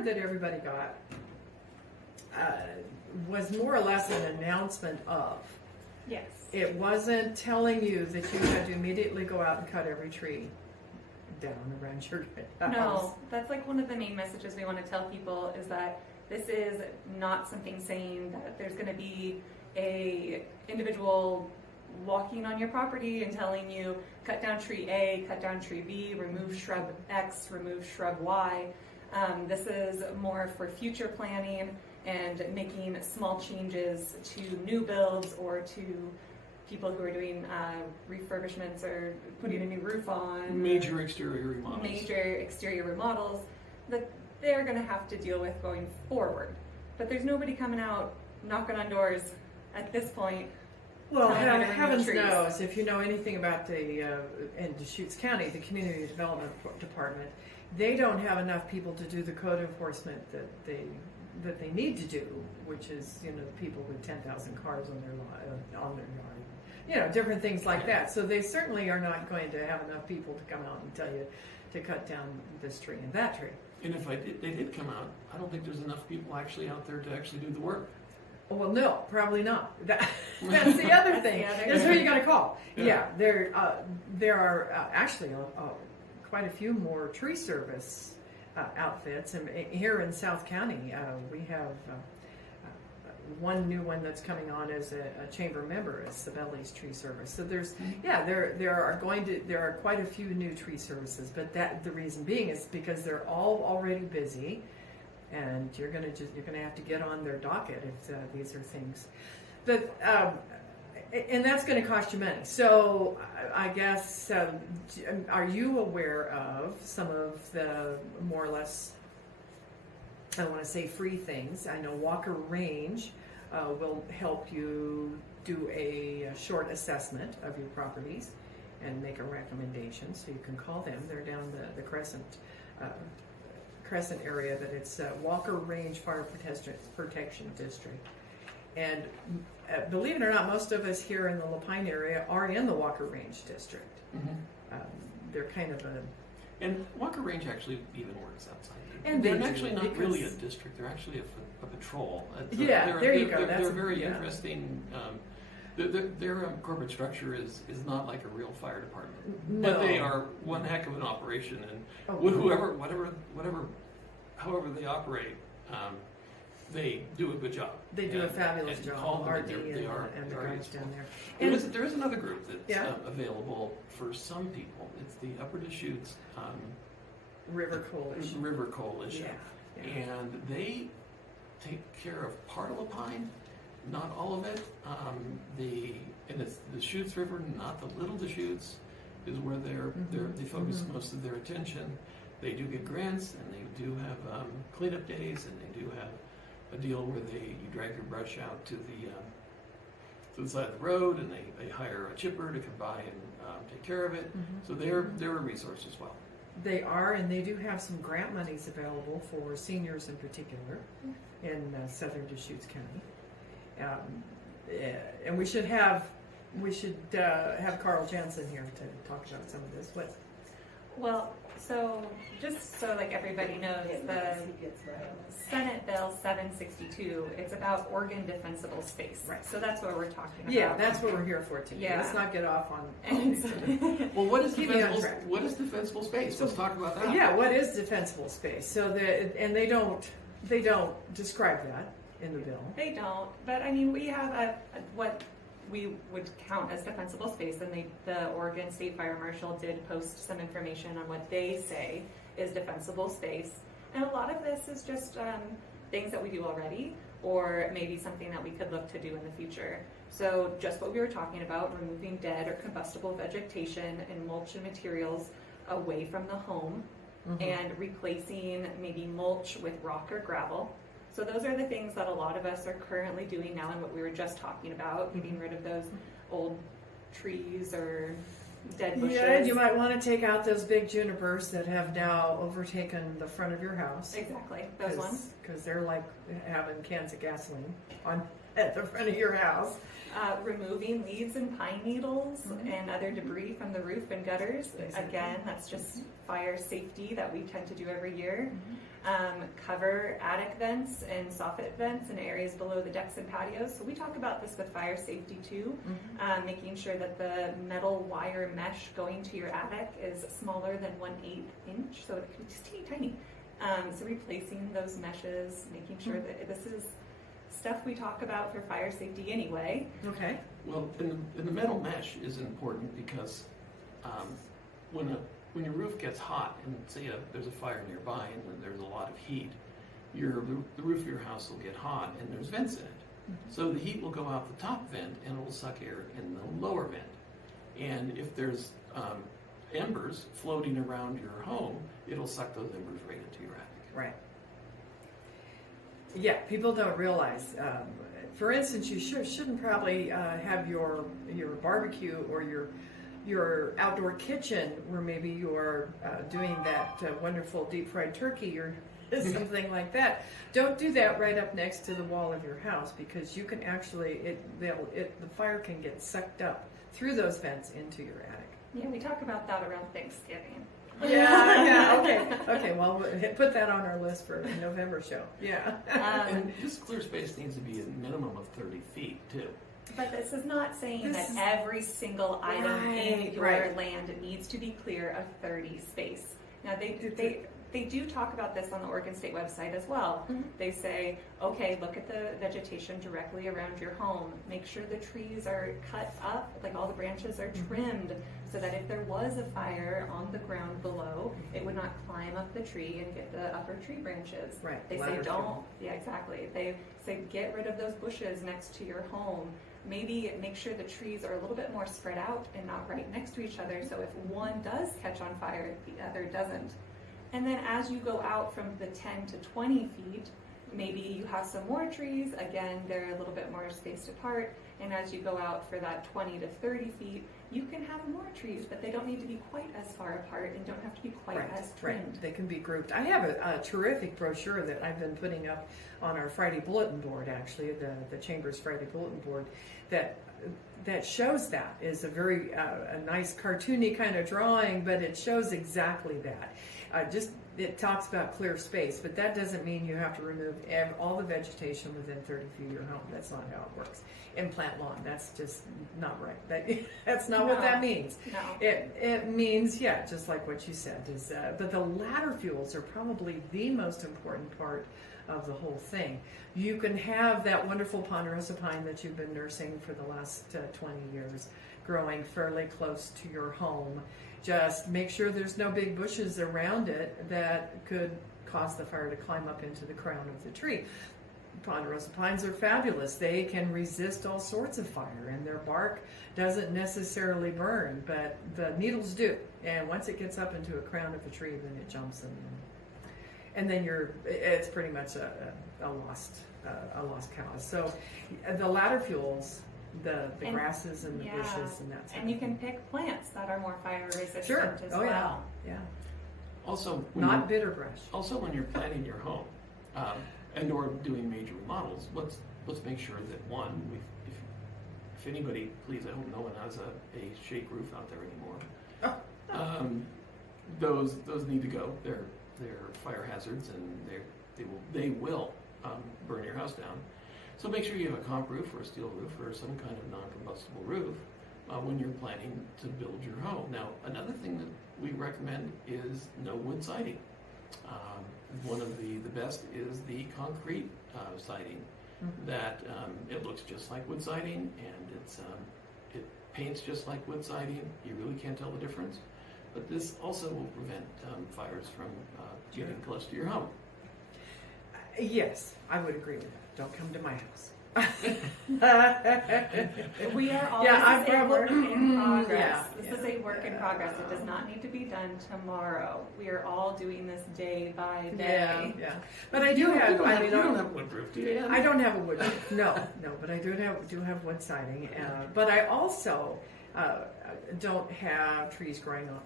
flyer that everybody got was more or less an announcement of. Yes. It wasn't telling you that you had to immediately go out and cut every tree down around your house. No, that's like one of the main messages we want to tell people is that this is not something saying that there's going to be a individual walking on your property and telling you cut down tree A, cut down tree B, remove shrub X, remove shrub Y. This is more for future planning and making small changes to new builds or to people who are doing refurbishments or putting a new roof on. Major exterior remodels. Major exterior remodels that they're going to have to deal with going forward. But there's nobody coming out knocking on doors at this point. Well, heavens knows, if you know anything about in Deschutes County, the Community Development Department, they don't have enough people to do the code enforcement that they need to do, which is, the people with 10,000 cars on their yard, different things like that. So they certainly are not going to have enough people to come out and tell you to cut down this tree and that tree. And if they did come out, I don't think there's enough people actually out there to actually do the work. Well, no, probably not. That's the other thing. That's who you got to call. Yeah, there are actually quite a few more tree service outfits, and here in South County, we have one new one that's coming on as a chamber member is Sabelli's Tree Service. So there are quite a few new tree services, but the reason being is because they're all already busy. And you're gonna have to get on their docket if these are things, but and that's going to cost you money. So I guess are you aware of some of the more or less, I don't want to say free things? I know Walker Range will help you do a short assessment of your properties and make a recommendation. So you can call them. They're down the Crescent area, but it's Walker Range Fire Protection District. And believe it or not, most of us here in the Lapine area are in the Walker Range District. Mm-hmm. They're kind of and Walker Range actually even works outside. And they're actually not really a district. They're actually a patrol. There you go. They're very interesting. Their corporate structure is not like a real fire department, no. But they are one heck of an operation, and however they operate, they do a good job. They do a fabulous job. They are useful. Down there. There is another group that's available for some people. It's the Upper Deschutes River Coalition. Yeah. And they take care of part of Lapine. Not all of it. It's the Deschutes River, not the Little Deschutes, is where they focus most of their attention. They do get grants, and they do have cleanup days, and they do have a deal where you drag your brush out to the side of the road, and they hire a chipper to come by and take care of it. Mm-hmm. So they're a resource as well. They are, and they do have some grant monies available for seniors in particular in southern Deschutes County. And we should have Carl Jansen here to talk about some of this. Well, so just so like everybody knows, the Senate Bill 762, it's about Oregon defensible space. Right. So that's what we're talking about. Yeah, that's what we're here for today. Yeah. Let's not get off on well, what is defensible space? Let's talk about that. Yeah, what is defensible space? So they don't describe that in the bill. They don't, but I mean, we have what we would count as defensible space, and the Oregon State Fire Marshal did post some information on what they say is defensible space. And a lot of this is just things that we do already, or maybe something that we could look to do in the future. So just what we were talking about, removing dead or combustible vegetation and mulch and materials away from the home, and replacing maybe mulch with rock or gravel. So those are the things that a lot of us are currently doing now, and what we were just talking about, getting rid of those old trees or dead bushes. Yeah, you might want to take out those big junipers that have now overtaken the front of your house. Exactly, those ones. Because they're like having cans of gasoline on at the front of your house. Removing leaves and pine needles and other debris from the roof and gutters. Again, that's just fire safety that we tend to do every year. Cover attic vents and soffit vents in areas below the decks and patios. So we talk about this with fire safety too, making sure that the metal wire mesh going to your attic is smaller than 1/8 inch, so it can be just teeny tiny. So replacing those meshes, making sure that this is stuff we talk about for fire safety anyway. Okay. Well, and the metal mesh is important because when your roof gets hot and say there's a fire nearby and there's a lot of heat, the roof of your house will get hot and there's vents in it. So the heat will go out the top vent and it will suck air in the lower vent. And if there's embers floating around your home, it'll suck those embers right into your attic. Right. Yeah, people don't realize. For instance, you shouldn't probably have your barbecue or your outdoor kitchen where maybe you're doing that wonderful deep fried turkey or something like that. Don't do that right up next to the wall of your house, because you can actually the fire can get sucked up through those vents into your attic. Yeah, we talk about that around Thanksgiving. Okay. Well, we'll put that on our list for the November show. Yeah. And this clear space needs to be a minimum of 30 feet too. But this is not saying that every single item in your land needs to be clear of 30 space. Now they do talk about this on the Oregon State website as well. They say, okay, look at the vegetation directly around your home. Make sure the trees are cut up, like all the branches are trimmed, so that if there was a fire on the ground below, it would not climb up the tree and get the upper tree branches. Right. They say don't. Yeah, exactly. They say get rid of those bushes next to your home. Maybe make sure the trees are a little bit more spread out and not right next to each other, so if one does catch on fire, the other doesn't. And then as you go out from the 10 to 20 feet, maybe you have some more trees. Again, they're a little bit more spaced apart. And as you go out for that 20 to 30 feet, you can have more trees, but they don't need to be quite as far apart and don't have to be quite as trimmed. Right. They can be grouped. I have a terrific brochure that I've been putting up on our Friday bulletin board, actually, the Chamber's Friday bulletin board, that shows that. Is a very a nice cartoony kind of drawing, but it shows exactly that. It talks about clear space, but that doesn't mean you have to remove all the vegetation within 30 feet of your home. That's not how it works. And plant lawn, that's just not right. That's not what that means. No. It means, just like what you said, but the ladder fuels are probably the most important part of the whole thing. You can have that wonderful ponderosa pine that you've been nursing for the last 20 years growing fairly close to your home. Just make sure there's no big bushes around it that could cause the fire to climb up into the crown of the tree. Ponderosa pines are fabulous. They can resist all sorts of fire, and their bark doesn't necessarily burn, but the needles do. And once it gets up into a crown of the tree, then it jumps in, and then it's pretty much a lost cause. So the ladder fuels, the grasses and the bushes and that stuff. And you can pick plants that are more fire resistant as well. Yeah. Also, not bitter brush. Also, when you're planning your home and or doing major remodels, let's make sure that one, if anybody, please, I hope no one has a shake roof out there anymore. Those need to go. They're fire hazards, and they will burn your house down. So make sure you have a comp roof or a steel roof or some kind of non-combustible roof when you're planning to build your home. Now, another thing that we recommend is no wood siding. One of the best is the concrete siding. That it looks just like wood siding, and it paints just like wood siding. You really can't tell the difference. But this also will prevent fires from getting close to your home. Yes, I would agree with that. Don't come to my house. We are always a work in progress. This is a work in progress. It does not need to be done tomorrow. We are all doing this day by day. Yeah. But I do have. You don't have a wood roof, do you? I don't have a wood roof. No. But I do have wood siding. But I also don't have trees growing up.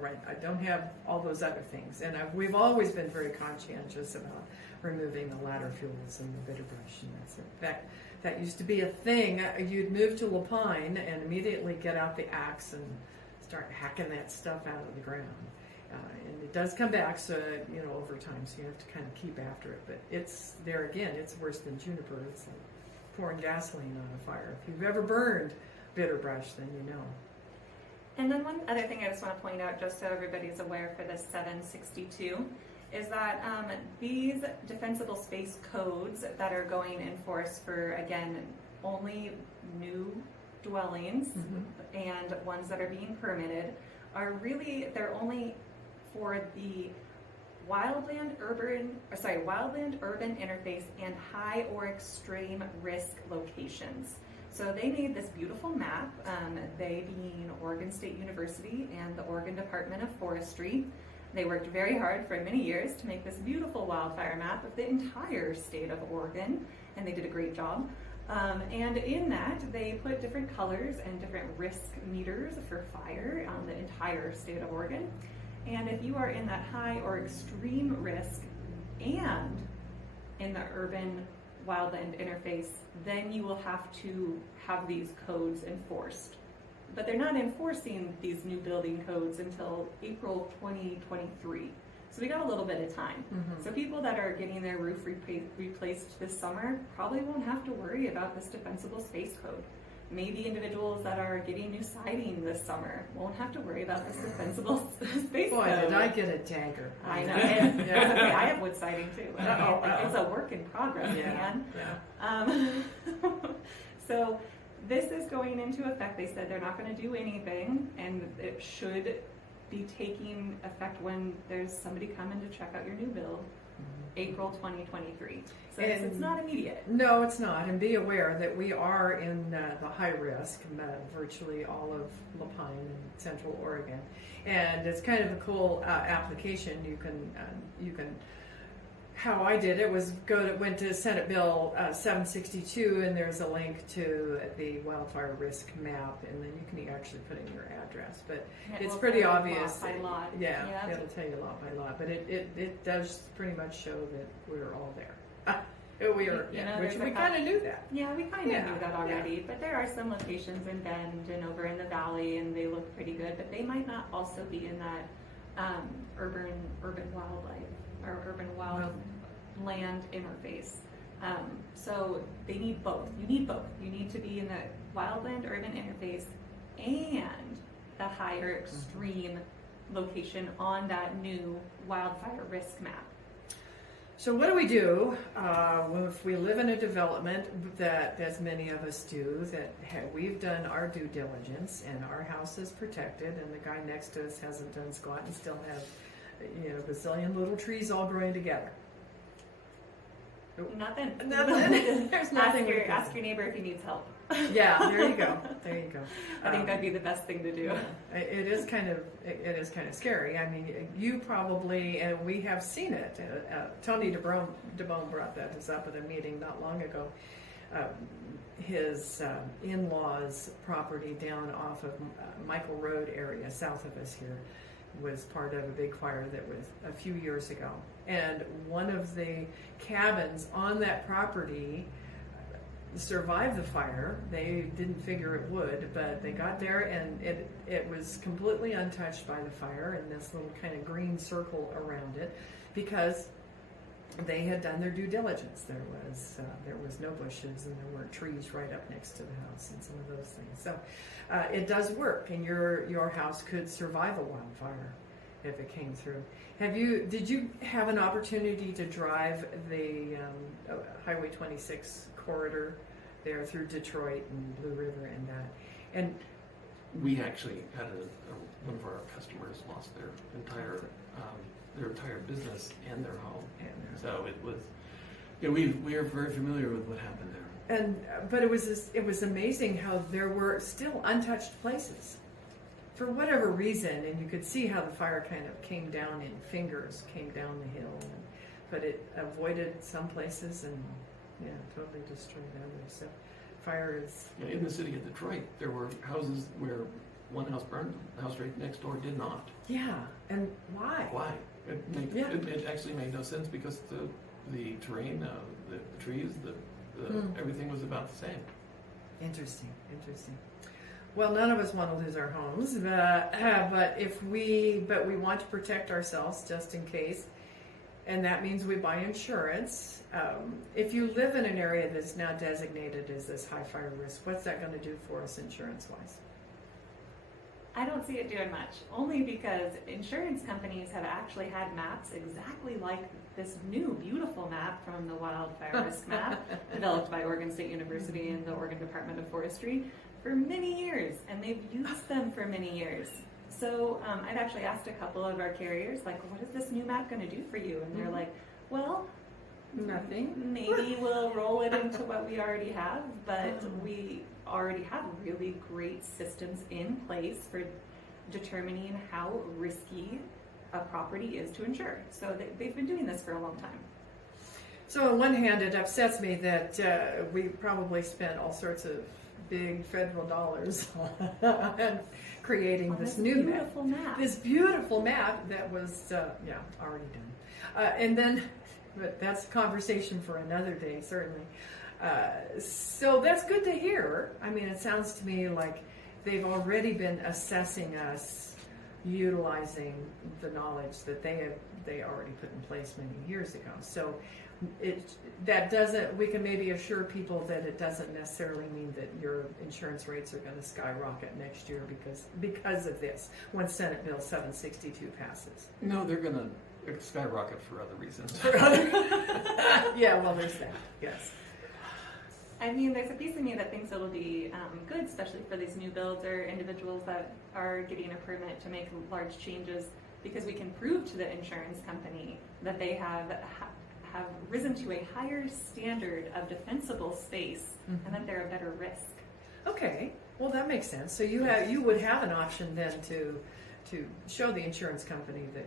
Right. I don't have all those other things, and we've always been very conscientious about removing the ladder fuels and the bitter brush and that That used to be a thing. You'd move to Lapine and immediately get out the axe and start hacking that stuff out of the ground. And it does come back, so over time, so you have to kind of keep after it. But it's there again. It's worse than juniper. It's like pouring gasoline on a fire. If you've ever burned bitter brush, then you know. And then one other thing I just want to point out, just so everybody's aware for this 762, is that these defensible space codes that are going in force for, again, only new dwellings and ones that are being permitted are really, they're only for the wildland-urban interface and high or extreme risk locations. So they made this beautiful map, they being Oregon State University and the Oregon Department of Forestry. They worked very hard for many years to make this beautiful wildfire map of the entire state of Oregon, and they did a great job. And in that, they put different colors and different risk meters for fire on the entire state of Oregon. And if you are in that high or extreme risk and in the urban wildland interface, then you will have to have these codes enforced. But they're not enforcing these new building codes until April 2023. So we got a little bit of time. So people that are getting their roof replaced this summer probably won't have to worry about this defensible space code. Maybe individuals that are getting new siding this summer won't have to worry about this defensible space code. Boy, did I get a dagger. I know. Okay, I have wood siding too. It's a work in progress, man. So this is going into effect. They said they're not going to do anything, and it should be taking effect when there's somebody coming to check out your new build, April 2023. So it's not immediate. No, it's not. And be aware that we are in the high risk, virtually all of Lapine and Central Oregon. And it's kind of a cool application. You can. How I did it was went to Senate Bill 762, and there's a link to the wildfire risk map, and then you can actually put in your address. But it's pretty obvious. Lot by lot. Yeah, it'll tell you lot by lot. But it does pretty much show that we're all there. We are, which we kind of knew that. Yeah, we kind of knew that already. Yeah. But there are some locations in Bend and over in the valley, and they look pretty good. But they might not also be in that urban wildlife or urban wildland interface. So they need both. You need both. You need to be in the wildland urban interface and the higher extreme location on that new wildfire risk map. So what do we do if we live in a development that, as many of us do, that we've done our due diligence and our house is protected, and the guy next to us hasn't done squat and still have, a bazillion little trees all growing together? Nothing. There's nothing. Ask your neighbor if he needs help. Yeah, there you go. I think that'd be the best thing to do. Yeah, it is kind of scary. I mean, you probably, and we have seen it. Tony DeBone brought that up at a meeting not long ago. His in-laws' property down off of Michael Road area, south of us here, was part of a big fire that was a few years ago. And one of the cabins on that property survived the fire. They didn't figure it would, but they got there and it was completely untouched by the fire, and this little kind of green circle around it, because they had done their due diligence. There was no bushes, and there weren't trees right up next to the house and some of those things. So it does work, and your house could survive a wildfire if it came through. Did you have an opportunity to drive the Highway 26 corridor there through Detroit and Blue River and that? And we actually had one of our customers lost their entire business and their home. So it was, we are very familiar with what happened there. But it was amazing how there were still untouched places for whatever reason, and you could see how the fire kind of came down in fingers, came down the hill, but it avoided some places and totally destroyed others. So fire is in the city of Detroit. There were houses where one house burned, the house right next door did not. Yeah, and why? Why? It actually made no sense, because the terrain, the trees, Everything was about the same. Interesting. Well, none of us want to lose our homes, but we want to protect ourselves just in case, and that means we buy insurance. If you live in an area that's now designated as this high fire risk, what's that going to do for us insurance-wise? I don't see it doing much, only because insurance companies have actually had maps exactly like this new beautiful map from the wildfire risk map developed by Oregon State University and the Oregon Department of Forestry for many years, and they've used them for many years. So I've actually asked a couple of our carriers, like, what is this new map going to do for you? And they're like, well, nothing. Maybe we'll roll it into what we already have, but we already have really great systems in place for determining how risky a property is to insure. So they've been doing this for a long time. So on one hand, it upsets me that we probably spent all sorts of big federal dollars on creating this new beautiful map. This beautiful map that was, already done. And then, but that's a conversation for another day, certainly. So that's good to hear. I mean, it sounds to me like they've already been assessing us, utilizing the knowledge that they already put in place many years ago. So we can maybe assure people that it doesn't necessarily mean that your insurance rates are going to skyrocket next year because of this when Senate Bill 762 passes. No, they're going to skyrocket for other reasons. Yeah, well, there's that. Yes. I mean, there's a piece of me that thinks it'll be good, especially for these new builds or individuals that are getting a permit to make large changes, because we can prove to the insurance company that they have risen to a higher standard of defensible space, and that they're a better risk. Okay, well that makes sense. So you would have an option then to show the insurance company that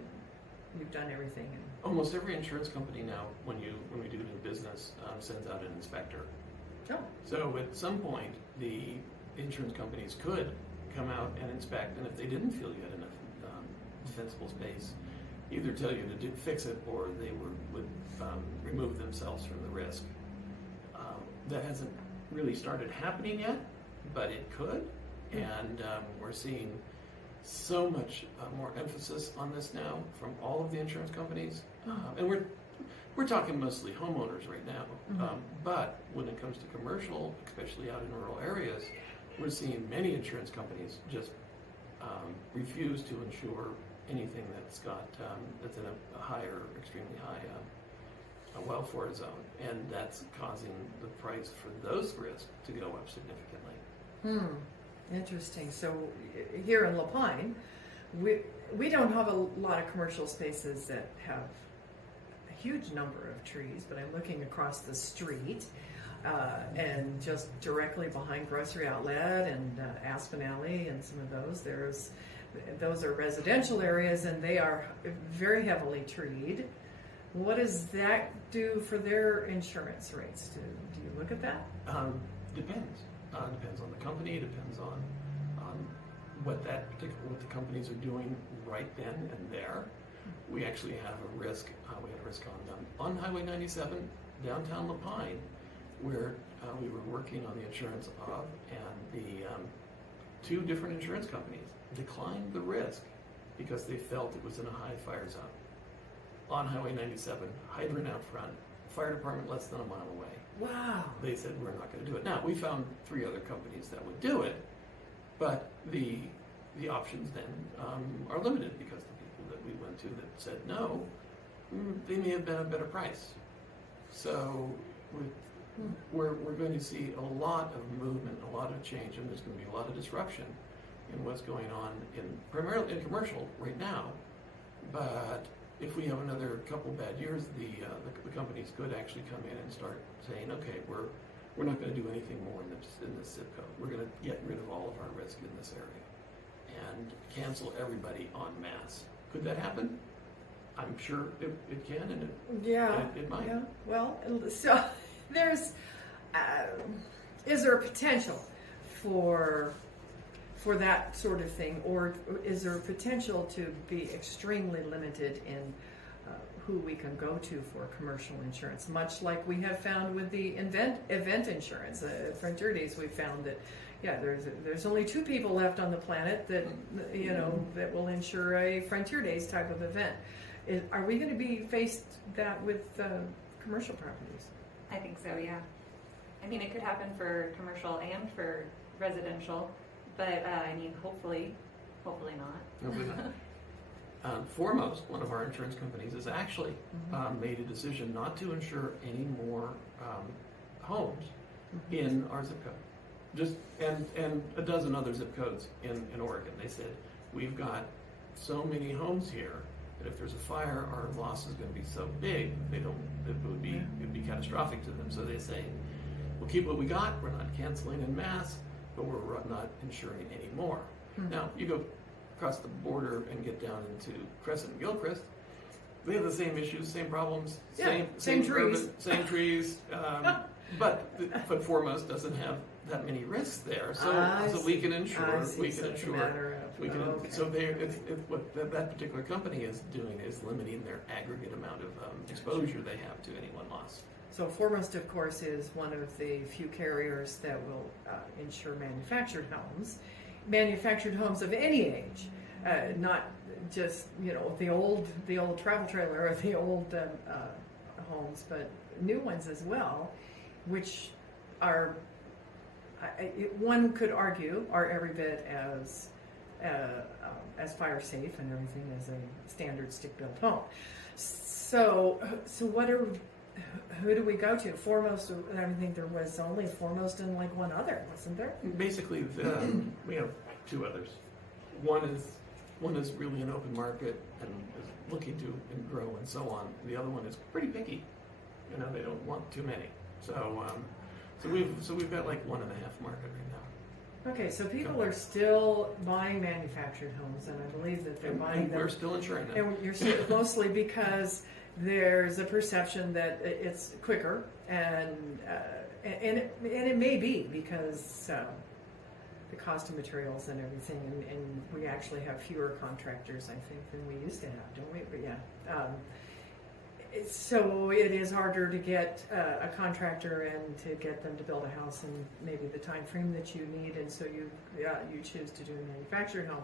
you've done everything. Almost every insurance company now, when we do new business, sends out an inspector. Oh. So at some point, the insurance companies could come out and inspect, and if they didn't feel you had enough defensible space, either tell you to fix it, or they would remove themselves from the risk. That hasn't really started happening yet, but it could, and we're seeing so much more emphasis on this now from all of the insurance companies, and we're talking mostly homeowners right now, but when it comes to commercial, especially out in rural areas, we're seeing many insurance companies just refuse to insure anything that's in a higher, extremely high welfare zone, and that's causing the price for those risks to go up significantly. Interesting. So here in La Pine, we don't have a lot of commercial spaces that have a huge number of trees, but I'm looking across the street and just directly behind Grocery Outlet and Aspen Alley and some of those are residential areas, and they are very heavily treed. What does that do for their insurance rates? Do you look at that? Depends. Depends on the company. Depends on what the companies are doing right then and there. We actually have a risk. We had a risk on Highway 97 downtown La Pine, where we were working on the insurance of, and the two different insurance companies declined the risk because they felt it was in a high fire zone. On Highway 97, hydrant out front, fire department less than a mile away. Wow. They said, we're not going to do it. Now, we found 3 other companies that would do it, but the options then are limited, because the people that we went to that said no, they may have been a better price. So we're going to see a lot of movement, a lot of change, and there's going to be a lot of disruption in what's going on primarily in commercial right now. But if we have another couple bad years, the companies could actually come in and start saying, okay, we're not going to do anything more in this zip code. We're going to get rid of all of our risk in this area and cancel everybody en masse. Could that happen? I'm sure it can, and it might. Yeah. Well, so there's is there a potential for that sort of thing, or is there a potential to be extremely limited in who we can go to for commercial insurance, much like we have found with the event insurance. Frontier Days, we found that, yeah, there's only 2 people left on the planet that, you know, that will insure a Frontier Days type of event. Are we going to be faced that with commercial properties? I think so, yeah. I mean, it could happen for commercial and for residential, but I mean, hopefully not. Hopefully not. Foremost, one of our insurance companies, has actually made a decision not to insure any more homes in our zip code. And a dozen other zip codes in Oregon. They said, we've got so many homes here that if there's a fire, our loss is going to be so big, it'd be catastrophic to them. So they say, we'll keep what we got, we're not canceling en masse, but we're not insuring any more. Now, you go across the border and get down into Crescent and Gilchrist, they have the same issues, same problems, same trees, urban, same trees, but Foremost doesn't have that many risks there, so we can insure. We can insure. So what that particular company is doing is limiting their aggregate amount of exposure they have to any one loss. So Foremost, of course, is one of the few carriers that will insure manufactured homes of any age, not just, you know, the old travel trailer or the old homes, but new ones as well, which are, one could argue, are every bit as fire safe and everything as a standard stick-built home. So who do we go to? Foremost, I think there was only Foremost and like one other, wasn't there? Basically, we have 2 others. One is really an open market and is looking to and grow and so on. The other one is pretty picky. You know, they don't want too many. So we've got like 1.5 market right now. Okay, so people are still buying manufactured homes, and I believe that they're buying them. We're still insuring them. And you're still, mostly because there's a perception that it's quicker, and it may be because the cost of materials and everything, and we actually have fewer contractors, I think, than we used to have, don't we? But yeah. So it is harder to get a contractor and to get them to build a house in maybe the time frame that you need, and so you choose to do a manufactured home.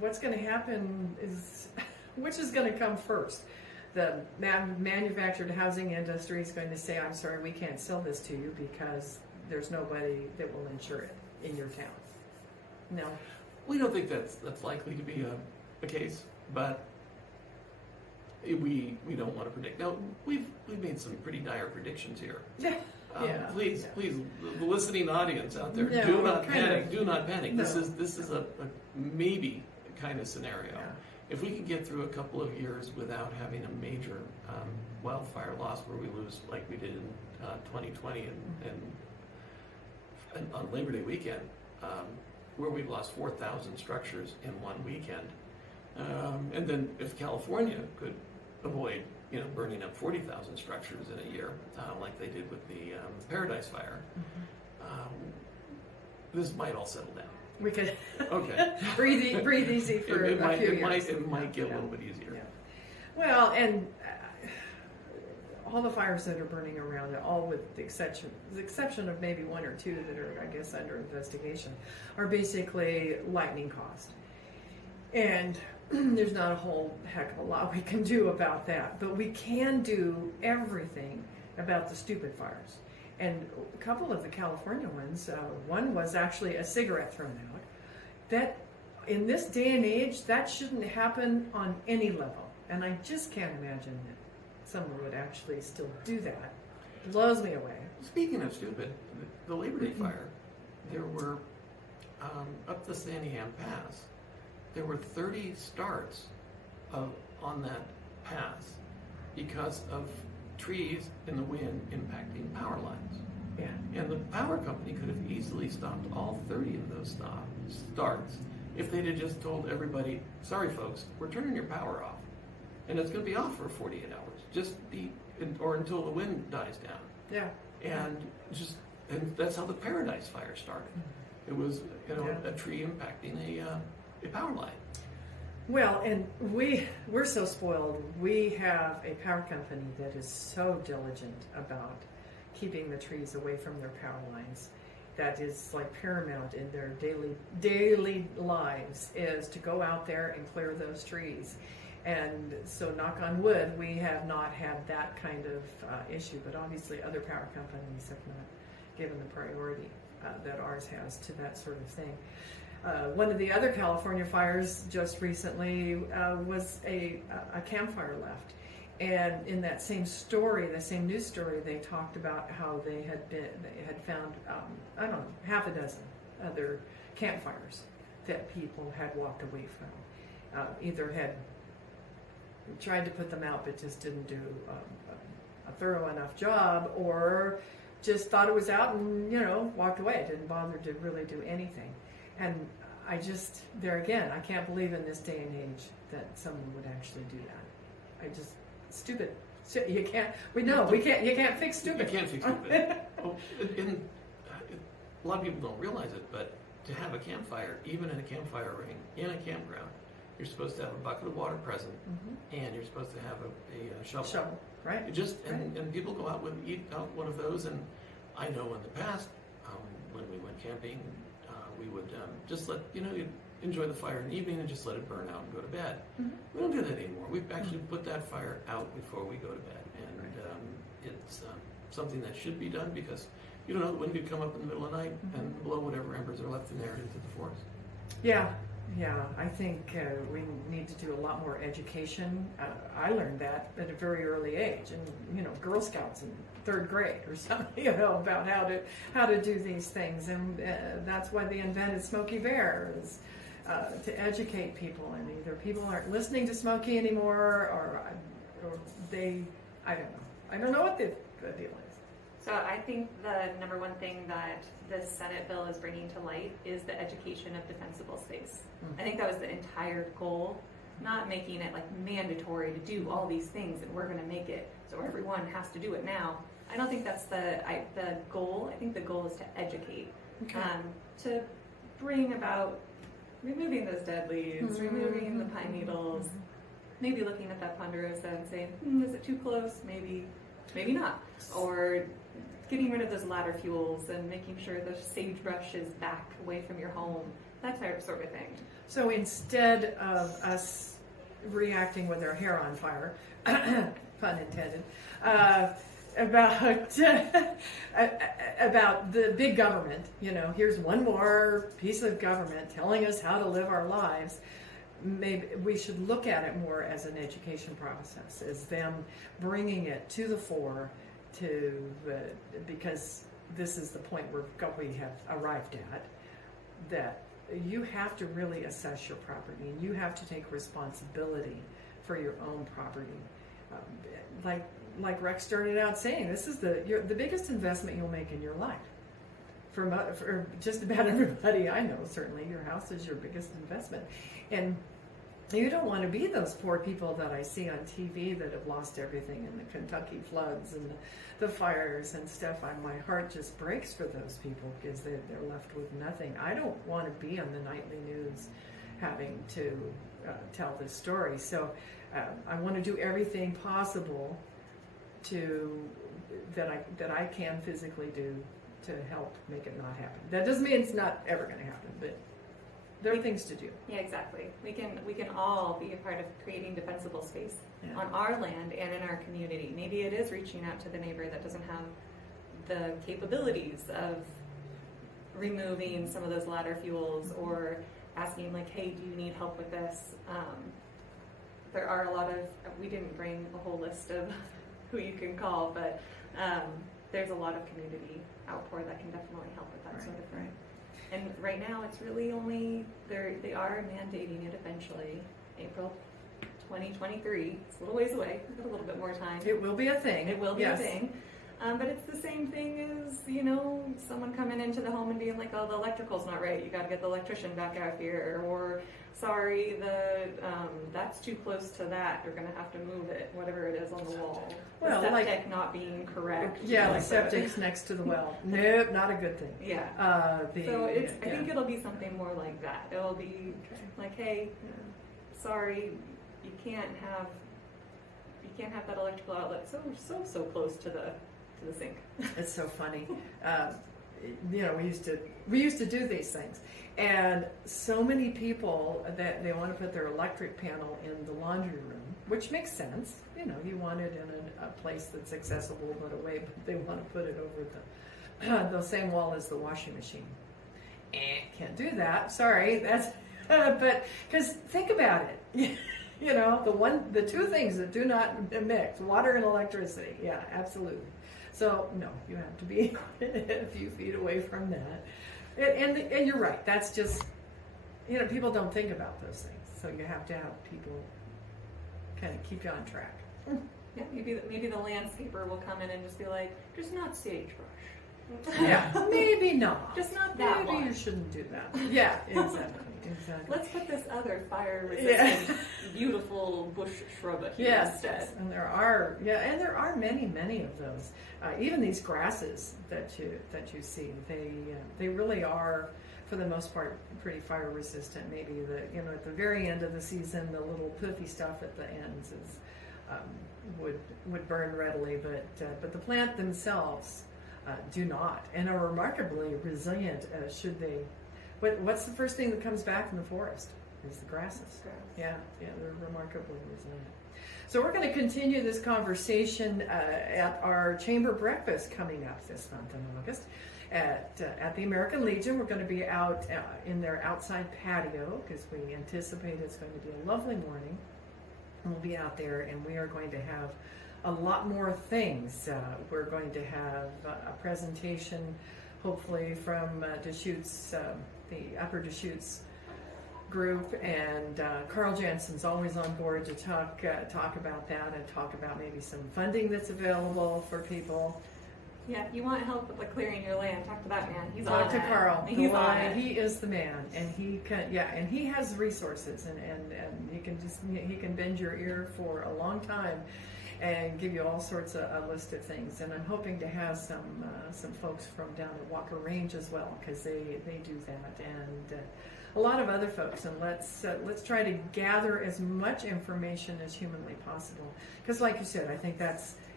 What's going to happen is, which is going to come first? The manufactured housing industry is going to say, I'm sorry, we can't sell this to you because there's nobody that will insure it in your town. No. We don't think that's likely to be a case, but we don't want to predict. Now, we've made some pretty dire predictions here. Yeah. Please, the listening audience out there, do not panic. Do not panic. No. This is a maybe kind of scenario. Yeah. If we can get through a couple of years without having a major wildfire loss where we lose, like we did in 2020 and on Labor Day weekend, where we lost 4,000 structures in one weekend, and then if California could avoid, burning up 40,000 structures in a year, like they did with the Paradise Fire, this might all settle down. We could okay. breathe easy for a few years. It might get a little bit easier. Yeah. Well, and all the fires that are burning around, all with the exception of maybe 1 or 2 that are, I guess, under investigation, are basically lightning caused. And there's not a whole heck of a lot we can do about that, but we can do everything about the stupid fires. And a couple of the California ones, one was actually a cigarette thrown out. That, in this day and age, that shouldn't happen on any level. And I just can't imagine that someone would actually still do that. It blows me away. Speaking of stupid, the Labor Day fire, there were, up the Santiam Pass, there were 30 starts on that pass because of trees in the wind impacting power lines. Yeah. And the power company could have easily stopped all 30 of those starts if they'd have just told everybody, sorry folks, we're turning your power off. And it's going to be off for 48 hours, or until the wind dies down. Yeah. And that's how the Paradise Fire started. It was, a tree impacting a power line. Well, and we're so spoiled. We have a power company that is so diligent about keeping the trees away from their power lines. That is like paramount in their daily lives, is to go out there and clear those trees. And so, knock on wood, we have not had that kind of issue. But obviously, other power companies have not given the priority that ours has to that sort of thing. One of the other California fires just recently was a campfire left. And in that same story, the same news story, they talked about how they had found, I don't know, half a dozen other campfires that people had walked away from. Either had tried to put them out but just didn't do a thorough enough job, or just thought it was out and, walked away. Didn't bother to really do anything. And I just, there again, I can't believe in this day and age that someone would actually do that. Stupid. You can't, you can't fix stupid. You can't fix stupid. Well, a lot of people don't realize it, but to have a campfire, even in a campfire ring, in a campground, you're supposed to have a bucket of water present, and you're supposed to have a shovel. Right. And people go out and eat out one of those, and I know in the past, when we went camping, we would just let, you'd enjoy the fire in the evening and just let it burn out and go to bed. We don't do that anymore. We've actually put that fire out before we go to bed, and it's something that should be done, because you don't know, the wind could come up in the middle of the night and blow whatever embers are left in there into the forest. Yeah, I think we need to do a lot more education. I learned that at a very early age, and Girl Scouts in 3rd grade or something, about how to do these things, and that's why they invented Smokey Bear, is to educate people. And either people aren't listening to Smokey anymore, or they, I don't know what the deal is. So I think the number one thing that this Senate bill is bringing to light is the education of defensible space. I think that was the entire goal, not making it like mandatory to do all these things and we're going to make it so everyone has to do it now. I don't think that's the goal. I think the goal is to educate, to bring about removing those dead leaves, removing the pine needles, maybe looking at that ponderosa and saying, is it too close? Maybe not. Or getting rid of those ladder fuels and making sure the sagebrush is back away from your home, that type sort of thing. So instead of us reacting with our hair on fire, pun intended, about the big government, here's one more piece of government telling us how to live our lives, maybe we should look at it more as an education process, as them bringing it to the fore, because this is the point where we have arrived at, that you have to really assess your property, and you have to take responsibility for your own property. Like Rex started out saying, this is the biggest investment you'll make in your life. For just about everybody I know, certainly your house is your biggest investment. And you don't want to be those poor people that I see on TV that have lost everything in the Kentucky floods and the fires and stuff. My heart just breaks for those people, because they're left with nothing. I don't want to be on the nightly news having to tell this story. So I want to do everything possible that I can physically do to help make it not happen. That doesn't mean it's not ever going to happen, but there are things to do. Yeah, exactly. We can all be a part of creating defensible space on our land and in our community. Maybe it is reaching out to the neighbor that doesn't have the capabilities of removing some of those ladder fuels, or asking like, hey, do you need help with this? There are a lot of, we didn't bring a whole list of who you can call, but there's a lot of community outpour that can definitely help with that sort of thing. And right now, it's really only, they are mandating it eventually, April 2023. It's a little ways away. We've got a little bit more time. It will be a thing. It will be a thing. But it's the same thing as, someone coming into the home and being like, oh, the electrical's not right. You got to get the electrician back out here. Or, sorry, that's too close to that. You're going to have to move it, whatever it is on the wall. Well, the septic not being correct. Yeah, the septic's next to the well. Nope, not a good thing. Yeah. I think it'll be something more like that. It'll be like, hey, sorry, you can't have that electrical outlet so close to the sink. It's so funny. We used to do these things, and so many people that they want to put their electric panel in the laundry room, which makes sense. You want it in a place that's accessible but away, but they want to put it over the same wall as the washing machine. Can't do that. Sorry, that's but because think about it. The two things that do not mix, water and electricity. Yeah, absolutely. So no, you have to be a few feet away from that. And you're right. That's just, people don't think about those things. So you have to have people kind of keep you on track. Yeah, maybe the landscaper will come in and just be like, just not sagebrush. Yeah, maybe not. Just not that maybe one. You shouldn't do that. Yeah, exactly. Let's put this other fire-resistant, beautiful bush shrub here instead. Yes, and there are many of those. Even these grasses that you see, they really are, for the most part, pretty fire-resistant. Maybe at the very end of the season, the little poofy stuff at the ends is would burn readily, but the plant themselves do not, and are remarkably resilient. Should they? What's the first thing that comes back in the forest? Is the grasses. Yeah, they're remarkably resilient. So we're going to continue this conversation at our chamber breakfast coming up this month in August at the American Legion. We're going to be out in their outside patio because we anticipate it's going to be a lovely morning. We'll be out there, and we are going to have a lot more things. We're going to have a presentation, hopefully from Deschutes, the Upper Deschutes group, and Carl Jansen's always on board to talk about that and talk about maybe some funding that's available for people. Yeah, if you want help with clearing your land, talk to that man. He's talk on to it. Carl. He's on it. He is the man, and he has resources, and he can bend your ear for a long time and give you all sorts of a list of things. And I'm hoping to have some folks from down at Walker Range as well, because they do that, and a lot of other folks. And let's try to gather as much information as humanly possible, because like you said, I think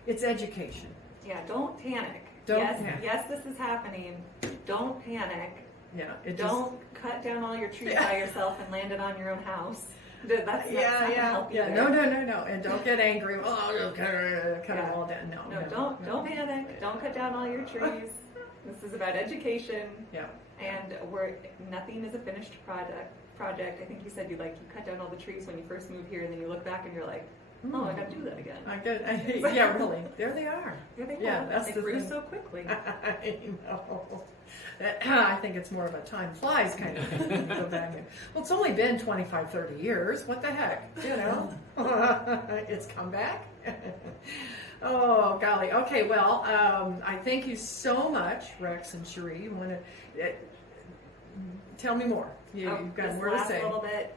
it's education. Yeah, don't panic. Panic. Yes, this is happening. Don't panic. Yeah, don't cut down all your trees by yourself and land it on your own house. That's not gonna help you. No, and don't get angry. Oh, I'll cut them all down. No, don't panic. Don't cut down all your trees. This is about education. Yeah. And nothing is a finished project. I think you said you cut down all the trees when you first moved here, and then you look back and you're like, oh, I got to do that again. Yeah, really. There they are. There they are. They grew so quickly. I know. I think it's more of a time flies kind of thing. Well, it's only been 25, 30 years. What the heck? It's come back. Oh, golly. Okay, well, I thank you so much, Rex and Cheri. You want to tell me more? You've got more to say. Just a little bit.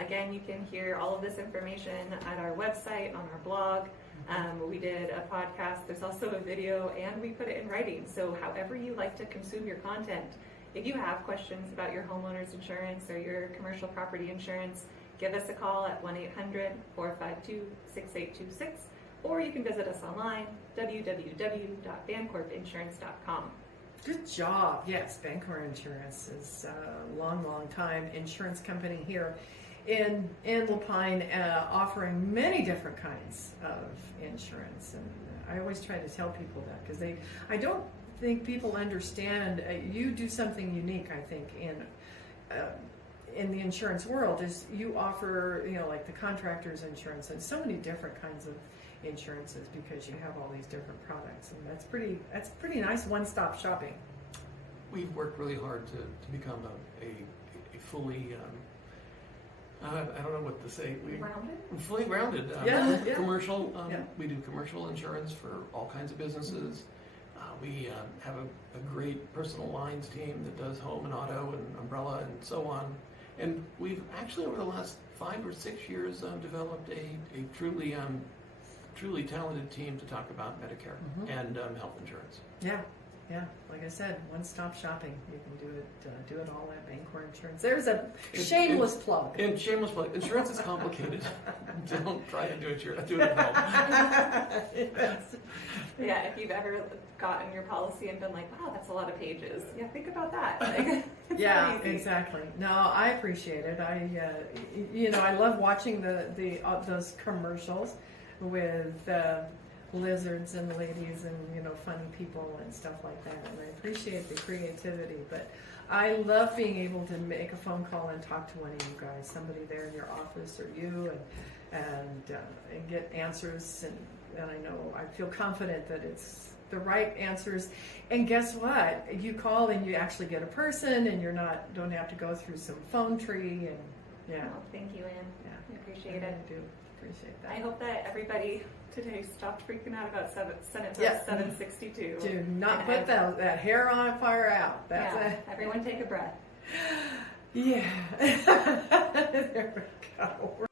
Again, you can hear all of this information at our website, on our blog. We did a podcast. There's also a video, and we put it in writing. So however you like to consume your content, if you have questions about your homeowner's insurance or your commercial property insurance, give us a call at 1-800-452-6826, or you can visit us online, www.bancorpinsurance.com. Good job. Yes, Bancorp Insurance is a long time insurance company here in La Pine, offering many different kinds of insurance. And I always try to tell people that, because I don't think people understand. You do something unique, I think, in the insurance world, is you offer, like the contractor's insurance and so many different kinds of insurances, because you have all these different products, and that's pretty nice one-stop shopping. We've worked really hard to become a fully I don't know what to say. Fully rounded. Commercial. We do commercial insurance for all kinds of businesses. We have a great personal lines team that does home and auto and umbrella and so on. And we've actually, over the last 5 or 6 years, developed a truly talented team to talk about Medicare and health insurance. Yeah. Yeah, like I said, one-stop shopping. You can do it all at Bancorp Insurance. There's a shameless plug. And shameless plug. Insurance is complicated. Don't try to do it. Do it at home. Yes. Yeah, if you've ever gotten your policy and been like, wow, that's a lot of pages. Yeah, think about that. Like, it's Yeah, not easy. exactly. No, I appreciate it. I love watching those commercials with lizards and ladies and funny people and stuff like that. And I appreciate the creativity, but I love being able to make a phone call and talk to one of you guys, somebody there in your office or you, and get answers. And I know I feel confident that it's the right answers. And guess what? You call and you actually get a person, and don't have to go through some phone tree. And yeah, Well, thank you, Ann. yeah, I appreciate it. I do appreciate that. I hope that everybody today stopped freaking out about Senate Bill Yeah. 762. Do not And put that hair on fire out. That's yeah, everyone take a breath. Yeah. There we go.